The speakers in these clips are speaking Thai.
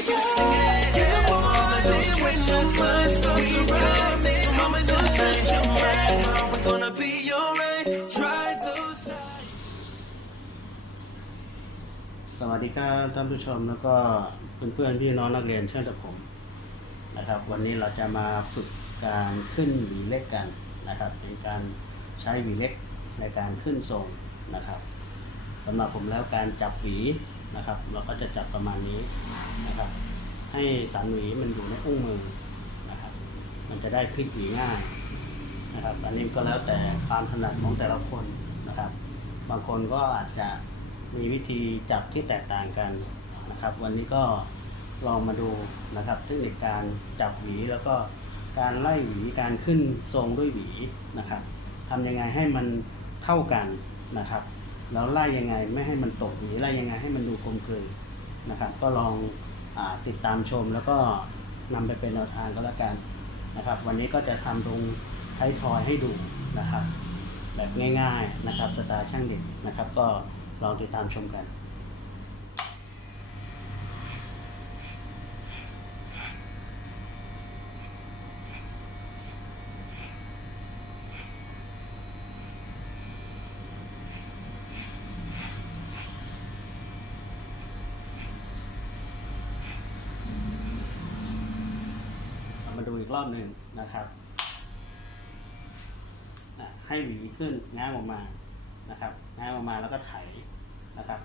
สวัสดีครับท่านผู้ชมแล้วก็เพื่อนๆพี่น้องนักเรียนเช่นกับผมนะครับ วันนี้เราจะมาฝึกการขึ้นหวีเล็กกันนะครับเป็นการใช้หวีเล็กในการขึ้นทรงนะครับสำหรับผมแล้วการจับหวี นะครับ เราก็จะจับประมาณนี้นะครับ ให้สันหวีมันอยู่ในอุ้งมือนะครับ มันจะได้พลิกหวีง่ายนะครับ อันนี้ก็แล้วแต่ความถนัดของแต่ละคนนะครับ บางคนก็อาจจะมีวิธีจับที่แตกต่างกันนะครับ วันนี้ก็ลองมาดูนะครับเทคนิคการจับหวีแล้วก็การไล่หวีการขึ้นทรงด้วยหวีนะครับทำยังไงให้มันเท่ากันนะครับ แล้วไล่ยังไงไม่ให้มันตกหวีไล่ยังไงให้มันดูกลมกลืนนะครับ ก็ลองอติดตามชมแล้วก็นำไปเป็นแนวทางก็แล้วกันนะครับ วันนี้ก็จะทำตรงไทยทอยให้ดูนะครับ แบบง่าย ๆนะครับสไตล์ช่างเด็กนะครับ ก็ลองติดตามชมกัน เรอบหนึ่งนะครับ ให้หวีขึ้นง้างออกมานะครับง้างออกมาแล้วก็ไถนะครับ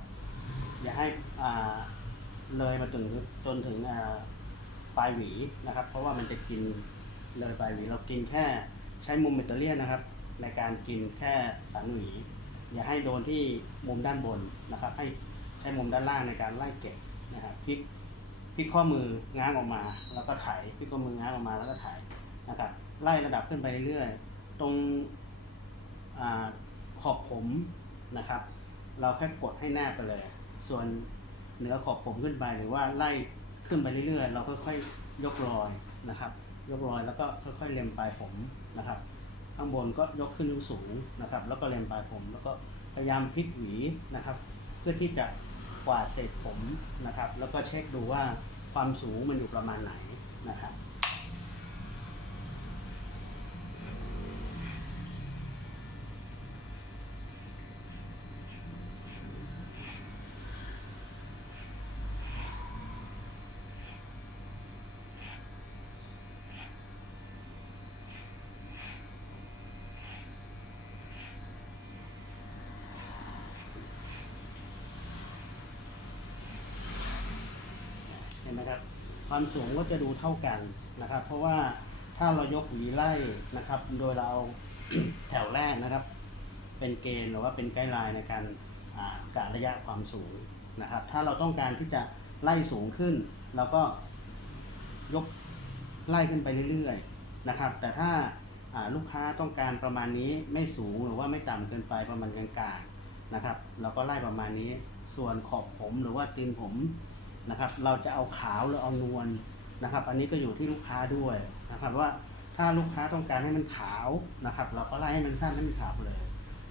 อย่าให้อ่าเลยมาจนจนถึงปลายหวีนะครับ เพราะว่ามันจะกินเลยปลายหวีเรากินแค่ใช้มุมเมตเตอเลียนนะครับ ในการกินแค่สันหวี อย่าให้โดนที่มุมด้านบนนะครับ ให้ใช้มุมด้านล่างในการไล่เก็บนะครับพลิก พลิกข้อมือง้างออกมา แล้วก็ไถพลิกข้อมือง้างออกมาแล้วก็ไถนะครับไล่ระดับขึ้นไปเรื่อยๆตรงอขอบผมนะครับ เราแค่กดให้แนบไปเลย ส่วนเหนือขอบผมขึ้นไปหรือว่าไล่ขึ้นไปเรื่อยๆ เราค่อยๆยกรอยนะครับ ยกรอยแล้วก็ค่อยๆเล็มปลายผมนะครับ ข้างบนก็ยกขึ้นสูงนะครับ แล้วก็เล็มปลายผม แล้วก็พยายามพลิกหวีนะครับ เพื่อที่จะ กวาดเศษผมนะครับ แล้วก็เช็คดูว่าความสูงมันอยู่ประมาณไหนนะครับ เห็นไหม ความสูงก็จะดูเท่ากันนะครับ เพราะว่าถ้าเรายกหวีไล่นะครับ โดยเราแถวแรกนะครับ เป็นเกณฑ์หรือว่าเป็นไกด์ไลน์ในการกะระยะความสูงนะครับ ถ้าเราต้องการที่จะไล่สูงขึ้นเราก็ยกไล่ขึ้นไปเรื่อยๆนะครับ แต่ถ้าาลูกค้าต้องการประมาณนี้ไม่สูงหรือว่าไม่ต่ำเกินไปประมาณกลางๆนะครับ เราก็ไล่ประมาณนี้ส่วนขอบผมหรือว่าตีนผม นะครับ เราจะเอาขาวหรือเอานวลนะครับ อันนี้ก็อยู่ที่ลูกค้าด้วยนะครับ ว่าถ้าลูกค้าต้องการให้มันขาวนะครับ เราก็ไล่ให้มันสั้นให้มันขาวเลย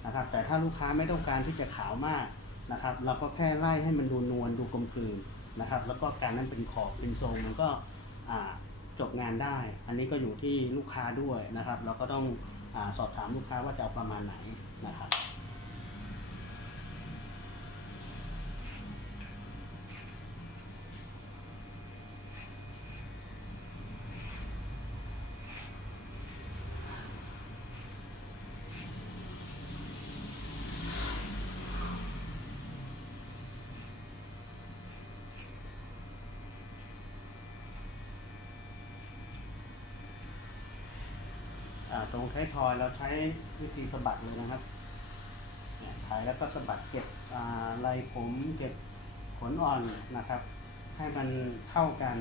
นะครับ แต่ถ้าลูกค้าไม่ต้องการที่จะขาวมากนะครับ เราก็แค่ไล่ให้มันดูนวลดูกลมกลืนนะครับ แล้วก็การนั้นเป็นขอบเป็นทรงมันก็จบงานได้ อันนี้ก็อยู่ที่ลูกค้าด้วยนะครับ เราก็ต้องอสอบถามลูกค้าว่าจะเอาประมาณไหนนะครับ ตรงท้ายทอยเราใช้วิธีสะบัดเลยนะครับถ่ายแล้วก็สะบัดเก็บลายผมเก็บขนอ่อนนะครับ ให้มันเท่ากัน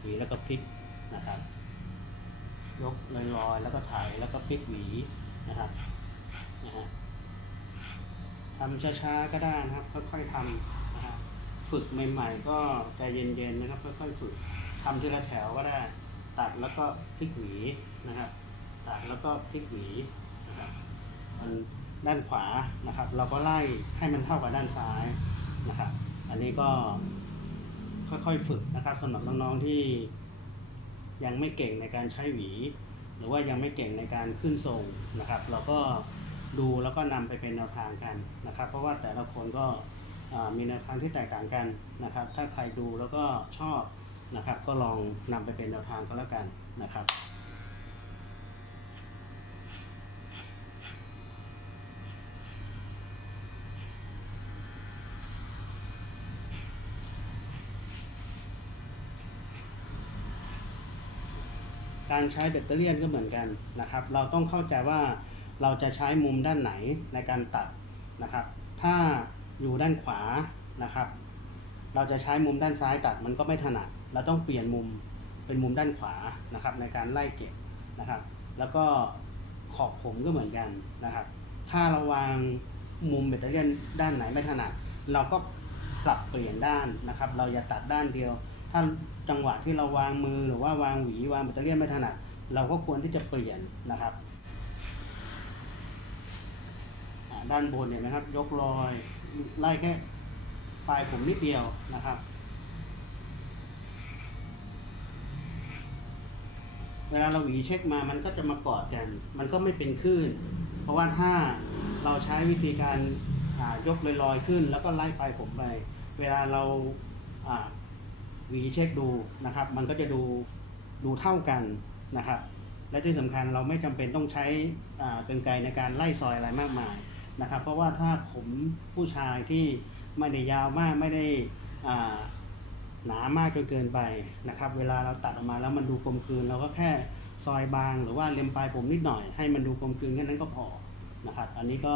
หวีแล้วก็พลิกนะครับ ยกลอยๆแล้วก็ถ่ายแล้วก็พลิกหวีนะครับนะฮะ ทำช้าๆก็ได้นะครับ ค่อยๆทำนะฮะฝึกใหม่ ๆ ก็ใจเย็นๆนะครับค่อยๆฝึกทำทีละแถวก็ได้ ตัดแล้วก็พลิกหวีนะครับตัดแล้วก็พลิกหวีนะครับมันด้านขวานะครับ เราก็ไล่ให้มันเท่ากับด้านซ้ายนะครับ อันนี้ก็ค่อยๆฝึกนะครับสำหรับน้องๆที่ยังไม่เก่งในการใช้หวี หรือว่ายังไม่เก่งในการขึ้นทรงนะครับ เราก็ ดูแล้วก็นำไปเป็นแนวทางกันนะครับ เพราะว่าแต่ละคนก็มีแนวทางที่แตกต่างกันนะครับ ถ้าใครดูแล้วก็ชอบนะครับ ก็ลองนำไปเป็นแนวทางก็แล้วกันนะครับการใช้แบตเตอรี่ยนก็เหมือนกันนะครับ เราต้องเข้าใจว่า เราจะใช้มุมด้านไหนในการตัดนะครับ ถ้าอยู่ด้านขวานะครับ เราจะใช้มุมด้านซ้ายตัดมันก็ไม่ถนัด เราต้องเปลี่ยนมุมเป็นมุมด้านขวานะครับ ในการไล่เก็บนะครับ แล้วก็ขอบผมก็เหมือนกันนะครับ ถ้าเราวางมุมแบตเตอรี่ยนด้านไหนไม่ถนัด เราก็ปรับเปลี่ยนด้านนะครับ เราอย่าตัดด้านเดียว ถ้าจังหวะที่เราวางมือหรือว่าวางหวีวางแบตเตอรี่ยนไม่ถนัด เราก็ควรที่จะเปลี่ยนนะครับอ่า ด้านบนเนี่ยนะครับ ยกรอยไล่แค่ปลายผมนิดเดียวนะครับ เวลาเราหวีเช็คมามันก็จะมากอดกัน มันก็ไม่เป็นคลื่น เพราะว่าถ้าเราใช้วิธีการายกลอยๆขึ้น แล้วก็ไล่ปลายผมไป เวลาเราหวีเช็คดูนะครับ มันก็จะดูดูเท่ากันนะครับ และที่สำคัญเราไม่จำเป็นต้องใช้อ่าเป็นไกในการไล่ซอยอะไรมากมาย นะครับ เพราะว่าถ้าผมผู้ชายที่ไม่ได้ยาวมากไม่ได้หนามากจนเกินไปนะครับ เวลาเราตัดออกมาแล้วมันดูกลมกลืนเราก็แค่ซอยบางหรือว่าเล็มปลายผมนิดหน่อยให้มันดูกลมกลืนแค่นั้นก็พอนะครับ อันนี้ก็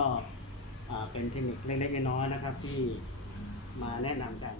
เป็นเทคนิคเล็กๆน้อยๆนะครับที่มาแนะนำกัน